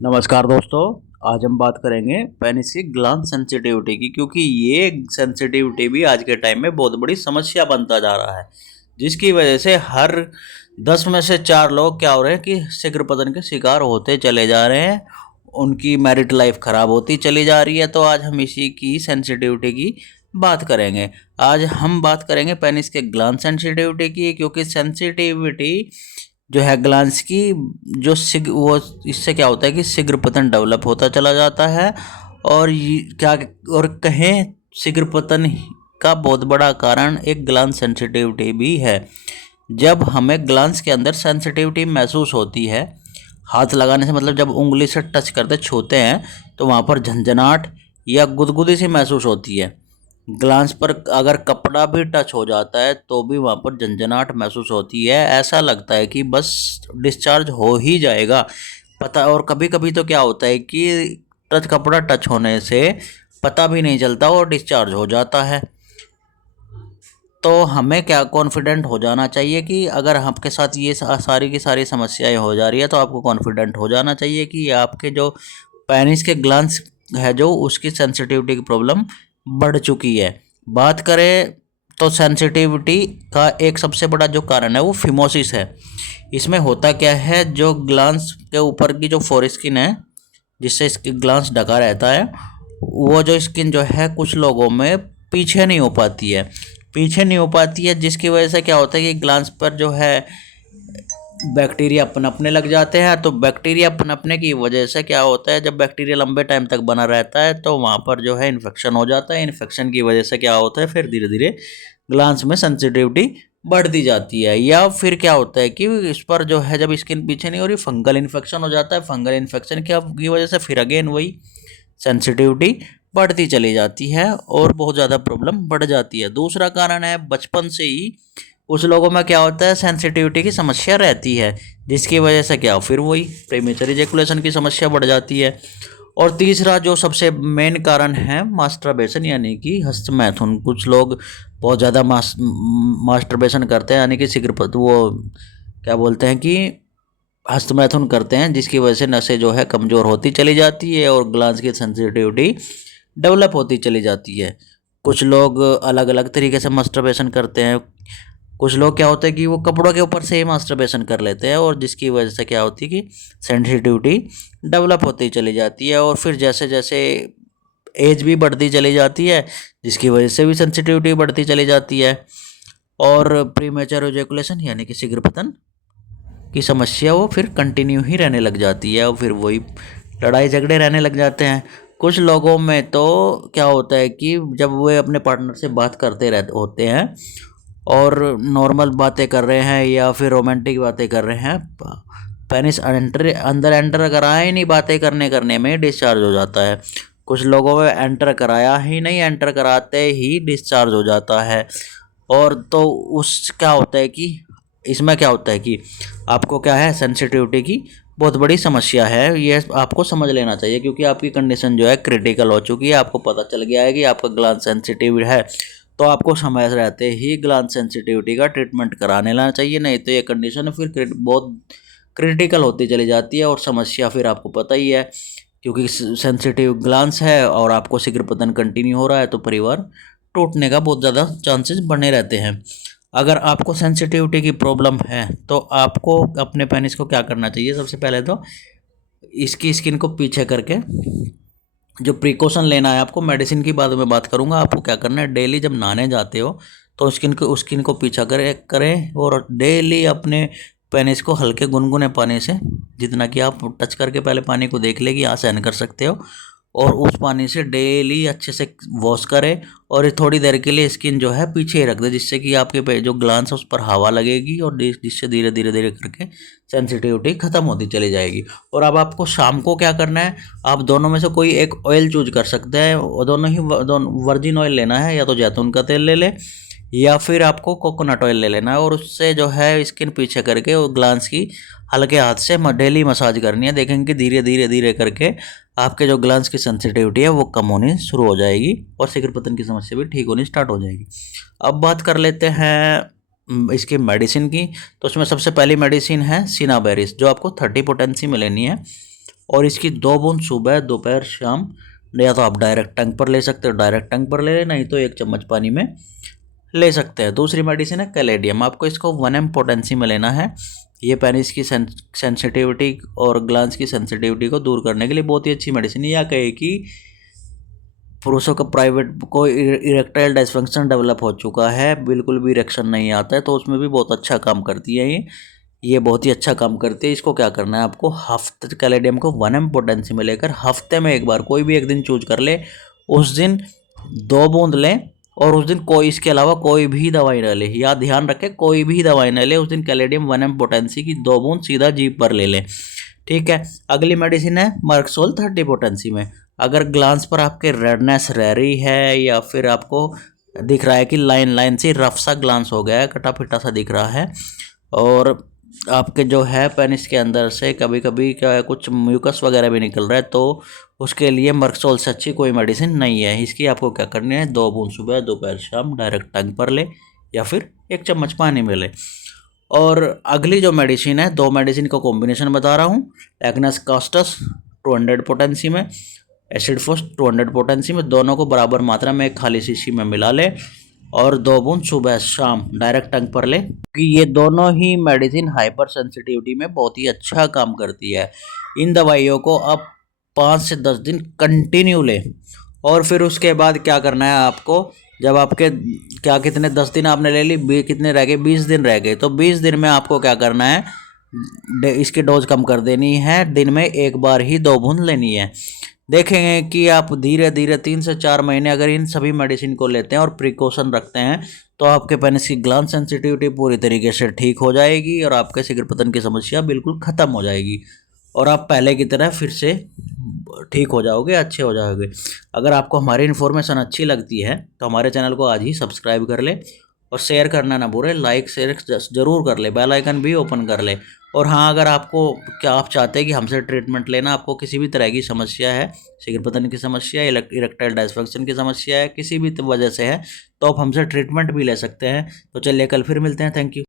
नमस्कार दोस्तों। आज हम बात करेंगे पेनिस की ग्लांस सेंसिटिविटी की, क्योंकि ये सेंसिटिविटी भी आज के टाइम में बहुत बड़ी समस्या बनता जा रहा है, जिसकी वजह से हर 10 में से 4 लोग क्या हो रहे हैं कि शीघ्र पतन के शिकार होते चले जा रहे हैं। उनकी मैरिड लाइफ खराब होती चली जा रही है। तो आज हम इसी की सेंसिटिविटी की बात करेंगे। आज हम बात करेंगे पेनिस के ग्लांस सेंसिटिविटी की, क्योंकि सेंसिटिविटी जो है ग्लांस की वो इससे क्या होता है कि शीघ्र पतन डेवलप होता चला जाता है। और क्या और कहें शीघ्र पतन का बहुत बड़ा कारण एक ग्लांस सेंसिटिविटी भी है। जब हमें ग्लांस के अंदर सेंसिटिविटी महसूस होती है, हाथ लगाने से मतलब जब उंगली से टच करते छूते हैं तो वहाँ पर झंझनाहट या गुदगुदी सी महसूस होती है। ग्लांस पर अगर कपड़ा भी टच हो जाता है तो भी वहाँ पर झंझनाहट महसूस होती है। ऐसा लगता है कि बस डिस्चार्ज हो ही जाएगा पता। और कभी कभी तो क्या होता है कि कपड़ा टच होने से पता भी नहीं चलता और डिस्चार्ज हो जाता है। तो हमें क्या कॉन्फिडेंट हो जाना चाहिए कि अगर आपके साथ ये सारी की सारी समस्याएं हो जा रही है तो आपको कॉन्फिडेंट हो जाना चाहिए कि आपके जो पेनिस के ग्लैंड्स है जो उसकी सेंसिटिविटी की प्रॉब्लम बढ़ चुकी है। बात करें तो सेंसिटिविटी का एक सबसे बड़ा जो कारण है वो फिमोसिस है। इसमें होता क्या है, जो ग्लैंड्स के ऊपर की जो फोरस्किन है जिससे इसकी ग्लैंड्स ढका रहता है, वो जो स्किन जो है कुछ लोगों में पीछे नहीं हो पाती है, जिसकी वजह से क्या होता है कि ग्लैंड्स पर जो है बैक्टीरिया पनपने लग जाते हैं। तो बैक्टीरिया पनपने की वजह से क्या होता है, जब बैक्टीरिया लंबे टाइम तक बना रहता है तो वहाँ पर जो है इन्फेक्शन हो जाता है। इन्फेक्शन की वजह से क्या होता है, फिर धीरे धीरे ग्लैंड्स में सेंसिटिविटी बढ़ती जाती है। या फिर क्या होता है कि इस पर जो है जब स्किन पीछे नहीं हो रही, फंगल इन्फेक्शन हो जाता है। फंगल इन्फेक्शन की वजह से फिर अगेन वही सेंसिटिविटी बढ़ती चली जाती है और बहुत ज़्यादा प्रॉब्लम बढ़ जाती है। दूसरा कारण है बचपन से ही कुछ लोगों में क्या होता है सेंसिटिविटी की समस्या रहती है, जिसकी वजह से क्या फिर वही प्रीमेचर इजैकुलेशन की समस्या बढ़ जाती है। और तीसरा जो सबसे मेन कारण है मास्टरबेशन यानी कि हस्तमैथुन। कुछ लोग बहुत ज़्यादा मास्टरबेशन करते हैं, यानी कि शीघ्र वो क्या बोलते हैं कि हस्तमैथुन करते हैं, जिसकी वजह से नसें जो है कमज़ोर होती चली जाती है और ग्लैंड्स की सेंसिटिविटी डेवलप होती चली जाती है। कुछ लोग अलग अलग तरीके से मास्टरबेशन करते हैं। कुछ लोग क्या होता है कि वो कपड़ों के ऊपर से ही मास्टरबेशन कर लेते हैं, और जिसकी वजह से क्या होती है कि सेंसिटिविटी डेवलप होती चली जाती है। और फिर जैसे जैसे एज भी बढ़ती चली जाती है, जिसकी वजह से भी सेंसिटिविटी बढ़ती चली जाती है। और प्रीमेचर इजैकुलेशन यानी कि शीघ्र पतन की समस्या वो फिर कंटिन्यू ही रहने लग जाती है, और फिर वही लड़ाई झगड़े रहने लग जाते हैं। कुछ लोगों में तो क्या होता है कि जब वे अपने पार्टनर से बात करते रहते होते हैं और नॉर्मल बातें कर रहे हैं या फिर रोमांटिक बातें कर रहे हैं, पेनिस अंदर एंटर कराया ही नहीं, बातें करने करने में डिस्चार्ज हो जाता है। कुछ लोगों में एंटर कराया ही नहीं, एंटर कराते ही डिस्चार्ज हो जाता है। और तो उस क्या होता है कि इसमें क्या होता है कि आपको क्या है सेंसिटिविटी की बहुत बड़ी समस्या है, ये आपको समझ लेना चाहिए, क्योंकि आपकी कंडीशन जो है क्रिटिकल हो चुकी है। आपको पता चल गया है कि आपका ग्लैंड सेंसिटिव है, तो आपको समय रहते ही ग्लैंड सेंसिटिविटी का ट्रीटमेंट करा लेना चाहिए। नहीं तो ये कंडीशन फिर बहुत क्रिटिकल होती चली जाती है और समस्या फिर आपको पता ही है, क्योंकि सेंसिटिव ग्लैंड्स है और आपको शीघ्र पतन कंटिन्यू हो रहा है तो परिवार टूटने का बहुत ज़्यादा चांसेस बने रहते हैं। अगर आपको सेंसिटिविटी की प्रॉब्लम है तो आपको अपने पेनिस को क्या करना चाहिए, सबसे पहले तो इसकी स्किन को पीछे करके जो प्रिकॉशन लेना है आपको, मेडिसिन की बाद में बात करूंगा। आपको क्या करना है, डेली जब नहाने जाते हो तो स्किन को पीछा करें और डेली अपने पेनिस को हल्के गुनगुने पानी से, जितना कि आप टच करके पहले पानी को देख ले कि यहाँ सहन कर सकते हो, और उस पानी से डेली अच्छे से वॉश करें। और ये थोड़ी देर के लिए स्किन जो है पीछे ही रख दे, जिससे कि आपके जो ग्लांस है उस पर हवा लगेगी और जिससे धीरे धीरे धीरे करके सेंसिटिविटी खत्म होती चली जाएगी। और अब आपको शाम को क्या करना है, आप दोनों में से कोई एक ऑयल चूज कर सकते हैं। दोनों ही वर्जिन ऑयल लेना है, या तो जैतून का तेल ले ले या फिर आपको कोकोनट ऑयल ले लेना है, और उससे जो है स्किन पीछे करके और ग्लांस की हल्के हाथ से डेली मसाज करनी है। देखेंगे कि धीरे धीरे धीरे करके आपके जो ग्लैंड्स की सेंसिटिविटी है वो कम होनी शुरू हो जाएगी और शीघ्र पतन की समस्या भी ठीक होनी स्टार्ट हो जाएगी। अब बात कर लेते हैं इसकी मेडिसिन की। तो उसमें सबसे पहली मेडिसिन है सिनाबेरिस, जो आपको 30 पोटेंसी में लेनी है। और इसकी 2 बूंद सुबह दोपहर शाम, या तो आप डायरेक्ट टंग पर ले सकते हो, डायरेक्ट टंग पर ले लें, नहीं तो 1 चम्मच पानी में ले सकते हैं। दूसरी मेडिसिन है कैलेडियम, आपको इसको 1 ml पोटेंसी में लेना है। ये पेनिस की सेंसिटिविटी और ग्लैंड्स की सेंसिटिविटी को दूर करने के लिए बहुत ही अच्छी मेडिसिन है। या कहे कि पुरुषों का प्राइवेट को इरेक्टाइल डिसफंक्शन डेवलप हो चुका है, बिल्कुल भी इरेक्शन नहीं आता है, तो उसमें भी बहुत अच्छा काम करती है ये बहुत ही अच्छा काम करती है। इसको क्या करना है आपको, हफ्ते कैलेडियम को 1 ml पोटेंसी में लेकर हफ्ते में एक बार कोई भी एक दिन चूज कर ले, उस दिन 2 बूंद लें और उस दिन कोई इसके अलावा कोई भी दवाई ना ले। या ध्यान रखें कोई भी दवाई ना ले, उस दिन कैलेडियम 1 ml पोटेंसी की 2 बूंद सीधा जीभ पर ले लें, ठीक है। अगली मेडिसिन है मर्कसोल 30 पोटेंसी में। अगर ग्लांस पर आपके रेडनेस रह रही है या फिर आपको दिख रहा है कि लाइन लाइन से रफ सा ग्लांस हो गया है, कटा फिटा सा दिख रहा है, और आपके जो है पेनिस के अंदर से कभी कभी क्या है कुछ म्यूकस वगैरह भी निकल रहा है, तो उसके लिए मर्कसोल से अच्छी कोई मेडिसिन नहीं है। इसकी आपको क्या करनी है, 2 बूंद सुबह दोपहर शाम डायरेक्ट टंग पर ले या फिर 1 चम्मच पानी में ले। और अगली जो मेडिसिन है, 2 मेडिसिन का कॉम्बिनेशन बता रहा हूँ। एग्नेस कास्टस 200 पोटेंसी में, एसिड फोस 200 पोटेंसी में, दोनों को बराबर मात्रा में एक खाली शीशी में मिला ले और 2 बूंद सुबह शाम डायरेक्ट टंग पर ले, क्योंकि ये दोनों ही मेडिसिन हाइपर सेंसिटिविटी में बहुत ही अच्छा काम करती है। इन दवाइयों को आप 5 से 10 दिन कंटिन्यू लें और फिर उसके बाद क्या करना है आपको, जब आपके क्या कितने 10 दिन आपने ले ली, कितने रह गए, 20 दिन रह गए, तो 20 दिन में आपको क्या करना है, इसकी डोज कम कर देनी है, दिन में एक बार ही 2 बूंद लेनी है। देखेंगे कि आप धीरे धीरे 3 से 4 महीने अगर इन सभी मेडिसिन को लेते हैं और प्रिकॉशन रखते हैं, तो आपके पेनिस की ग्लैंड सेंसिटिविटी पूरी तरीके से ठीक हो जाएगी और आपके शीघ्र पतन की समस्या बिल्कुल ख़त्म हो जाएगी और आप पहले की तरह फिर से ठीक हो जाओगे, अच्छे हो जाओगे। अगर आपको हमारी इन्फॉर्मेशन अच्छी लगती है तो हमारे चैनल को आज ही सब्सक्राइब कर ले और शेयर करना ना भूलें, लाइक शेयर जरूर कर ले, बेल आइकन भी ओपन कर ले। और हाँ, अगर आपको क्या आप चाहते हैं कि हमसे ट्रीटमेंट लेना, आपको किसी भी तरह की समस्या है, शीघ्र पतन की समस्या, इरेक्टाइल डिसफंक्शन की समस्या है, किसी भी वजह से है, तो आप हमसे ट्रीटमेंट भी ले सकते हैं। तो चलिए कल फिर मिलते हैं, थैंक यू।